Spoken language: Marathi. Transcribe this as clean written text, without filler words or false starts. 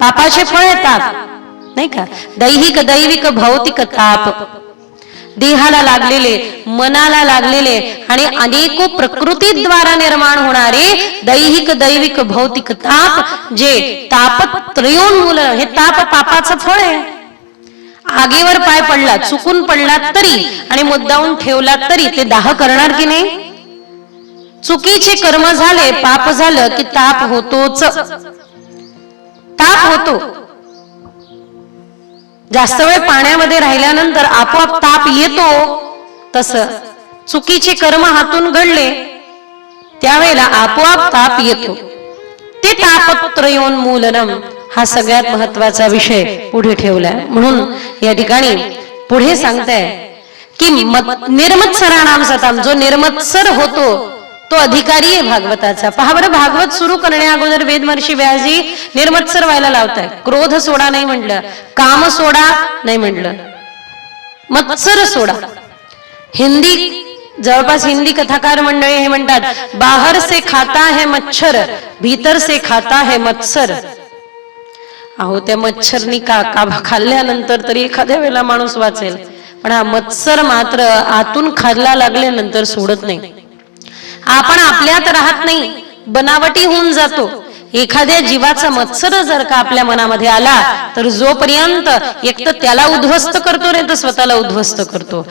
पापाचे फळ आहे ताप, नाही का? दैहिक दैविक भौतिक ताप, देहाला लागलेले, मनाला लागलेले आणि अनेको प्रकृतीद्वारा निर्माण होणारे दैहिक दैविक भौतिक ताप, जे तापत्रयोन्मूलन, हे ताप पापाचं फळ आहे. आगीवर पाय पडला, चुकून पडला तरी आणि मुद्दाऊन ठेवला तरी ते दाह करणार की नाही? चुकीचे कर्म झाले, पाप झालं की ताप होतोच, ताप होतो. जास्त वेळ पाण्यामध्ये राहिल्यानंतर आपोआप ताप येतो, तसं चुकीचे कर्म हातून घडले त्यावेळेला आपोआप ताप येतो. ते तापत्रयोन्मूलनम हा सगळ्यात महत्वाचा विषय पुढे ठेवलाय. म्हणून या ठिकाणी पुढे सांगताय की निर्मत्सराणाम सताम, जो निर्मत्सर होतो तो अधिकारी आहे भागवताचा. पहा बरं, भागवत सुरू करण्या अगोदर वेद महर्षी व्यासजी निर्मत्सर व्हायला लावताय. क्रोध सोडा नाही म्हटलं, काम सोडा नाही म्हटलं, मत्सर सोडा. हिंदी जवळपास हिंदी कथाकार मंडळी हे म्हणतात, बाहर से खाता है मच्छर, भीतर से खाता है मत्सर. अहो, त्या मच्छरनी का खाल्ल्यानंतर तरी एखाद्या वेळेला माणूस वाचेल, पण हा मत्सर मात्र आतून खाल्ला लागल्यानंतर सोडत नाही. आपण आपल्यात राहत नाही, बनावटी होऊन जातो. एखाद्या जीवाचा मत्सर जर का आपल्या मनामध्ये आला तर जोपर्यंत एक तर त्याला उद्ध्वस्त करतो नाही तर स्वतःला उद्ध्वस्त करतो.